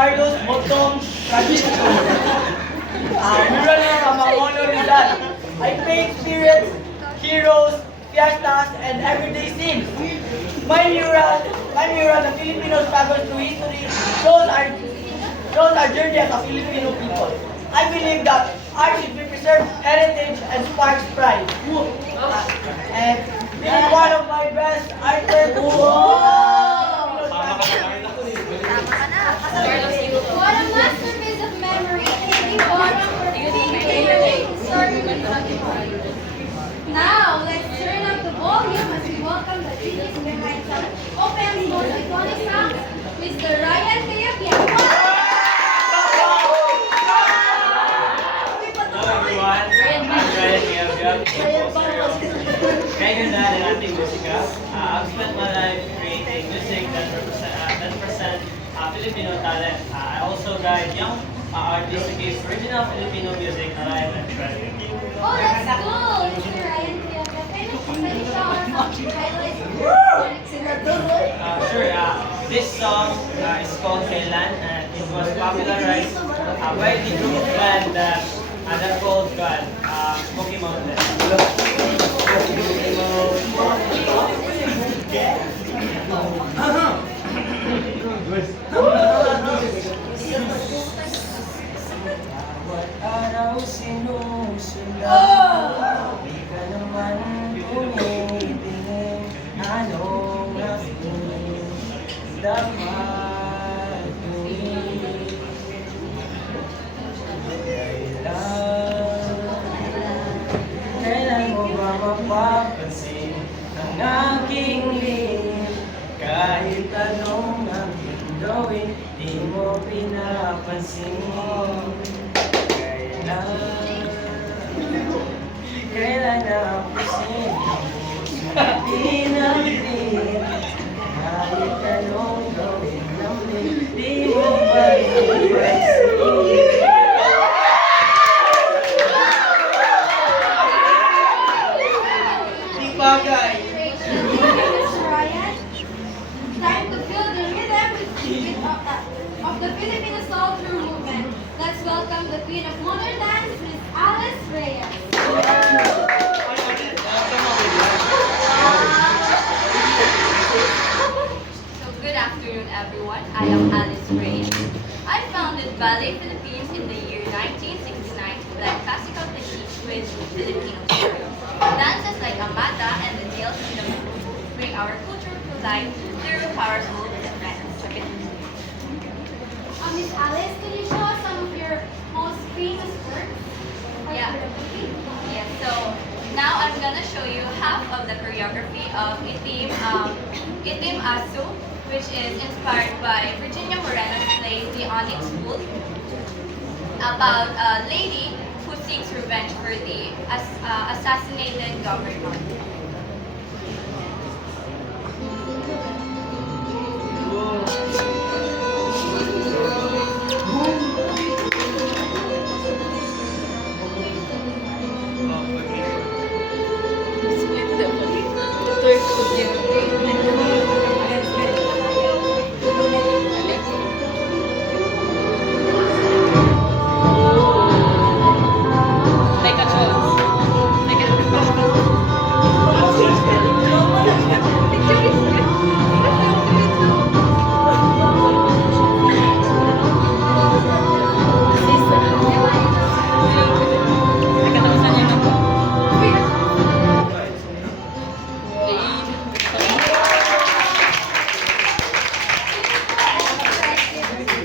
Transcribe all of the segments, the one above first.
Carlos Botong Francisco. Mural of Mangono Rizal. I paint spirits, heroes, fiestas, and everyday scenes. My mural, the Filipino struggles through history, shows our journey as a Filipino people. I believe that art should be preserved, heritage, and sparks pride. And this is one of my best artwork. What a masterpiece of memory! Thank you, Bottom, for being here. Sorry, now, let's turn up the volume as we welcome the genius behind some Open's most iconic songs, Mr. Ryan Cayapian. Hello everyone, I'm Ryan Cayapian. Kaya ganda ng ating musika. I've spent my life creating music that represent Filipino talent. I also guide young artists to give original Filipino music alive and present. Oh, that's cool, Mr. Ryan Cayapian. Can you show us some highlights of your Sure, this song is called Kailan and it was popularized by the group band that called Smoky Mountain. Araw sinusundan, di ka naman tumitingin, anong aking dapat gawin? Kailan mo ba mapapansin ang aking lihim? Kahit anong aking gawin, di mo pinapansin. Kailan napusin ang puso pinagpin? Kahit anong gawin namin, di mo ba ipansin? Di bagay. Mr. Ryan, time to feel the rhythm of the Filipino soul through movement. Let's welcome the Queen of Modern Dance, Miss Alice Reyes. So good afternoon everyone, I am Alice Reyes. I founded Ballet Philippines in the year 1969 to blend classical techniques with Filipino story. Dances like Amata and the Tales in the Moon bring our culture to life through powerful events. Miss Alice, can you show us some of your most famous works? Yeah. Yeah, so now I'm gonna show you half of the choreography of Itim Asu, which is inspired by Virginia Moreno's play The Onyx School, about a lady who seeks revenge for the assassinated governor.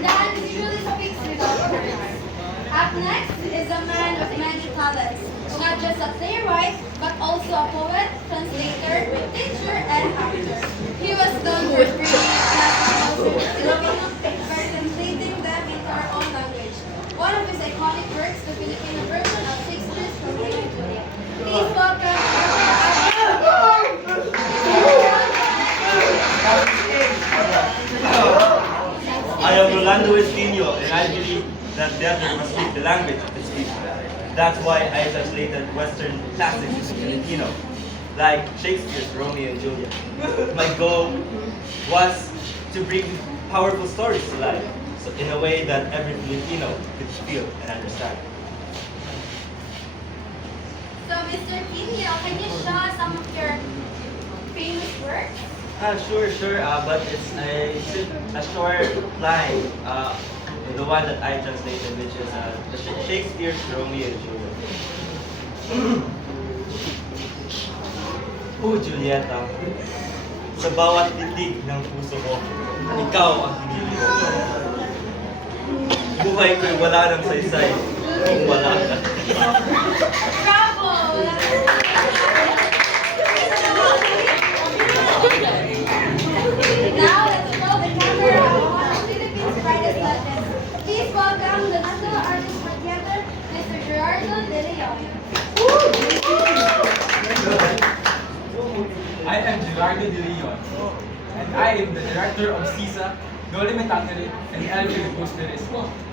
Dance truly speaks without words. Up next is a man of many talents, not just a playwright, but also a poet, translator, teacher, and actor. He was known for creating classical in Filipino by translating them into our own language. One of his iconic works, the Filipino version of Shakespeare's Romeo and Juliet. Please welcome I am Rolando Espino, and I believe that theater must speak the language of its people. That's why I translated Western classics into Filipino, like Shakespeare's Romeo and Juliet. My goal was to bring powerful stories to life, so in a way that every Filipino could feel and understand. So, Mr. Quinio, can you show us some of your famous works? Sure, but it's a short line, the one that I translated, which is Shakespeare's Romeo and Juliet. Oh, Julieta, sa bawat titig ng puso ko, ikaw ang pinili ko. Buhay ko'y wala ng saysay kung wala ka. Bravo! Now, let's show the camera of one of Philippines' brightest legends. Please welcome the National Artist for Theater, Mr. Gerardo De Leon. I am Gerardo De Leon, and I am the director of CISA, Dole Metangere, and El Filibusteres.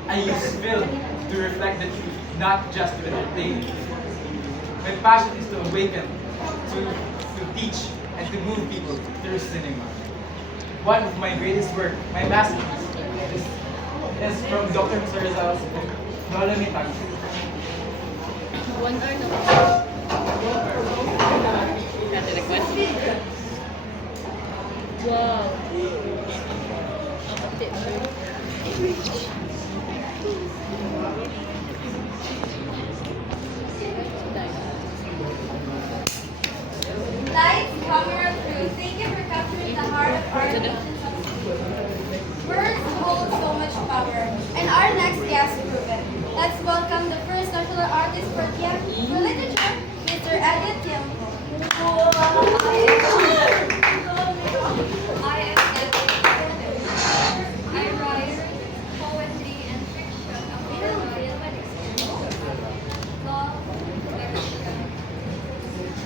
I use film to reflect the truth, not just to entertain. My passion is to awaken, to teach, and to move people through cinema. One of my greatest work, my masterpiece, is from Dr. Rizal's book, Dole Metangere. Lights, camera, crew, thank you for capturing the heart of our nation's Words hold so much power, and our next guest prove it. Let's welcome the first national artist for literature, Mr. Elliot Tiempo. I am Elliot. I write poetry and fiction about love, affection,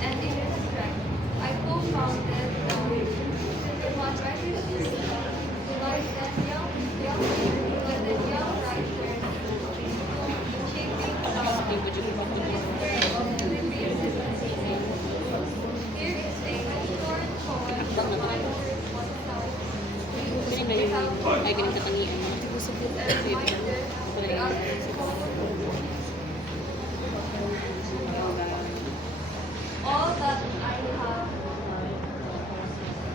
and illustration. I co-founded one writer system to like that young writers shaping the history of Philippine literacy. Here is a short poem from my work oneself. Ay, ganun sa kaniya. All that I have,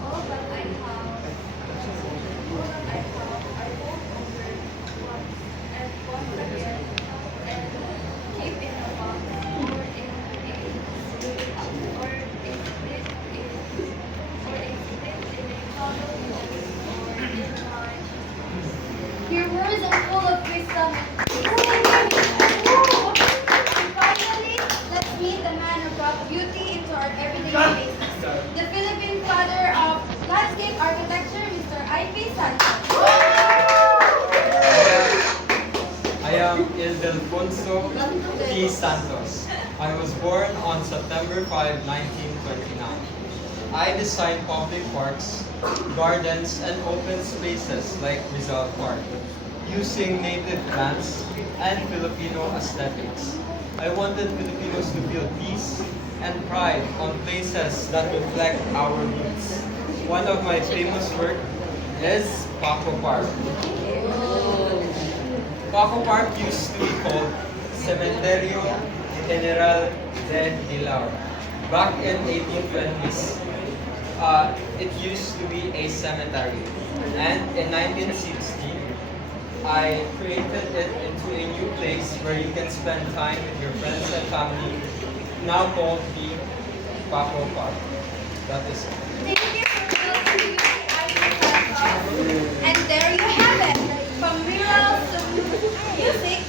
all that I have, I won't over once and once again and keep in a box or in a split or a split in a tunnel or in my. Your words are full of wisdom. And finally, let's meet the man who brought beauty into our everyday spaces. The Philippine father of landscape architecture, Mr. I.P. Sanchez. I am Ildefonso P. Santos. I was born on September 5, 1929. I design public parks, gardens, and open spaces like Rizal Park, using native plants and Filipino aesthetics. I wanted Filipinos to feel peace and pride on places that reflect our roots. One of my famous work is Paco Park. Paco Park used to be called Cementerio General de Dilao. Back in 1820s, it used to be a cemetery. And in 1960, I created it into a new place where you can spend time with your friends and family, now called the Paco Park. That is it. Thank you for building the I.P. Sanchez. And there you have it. From murals to music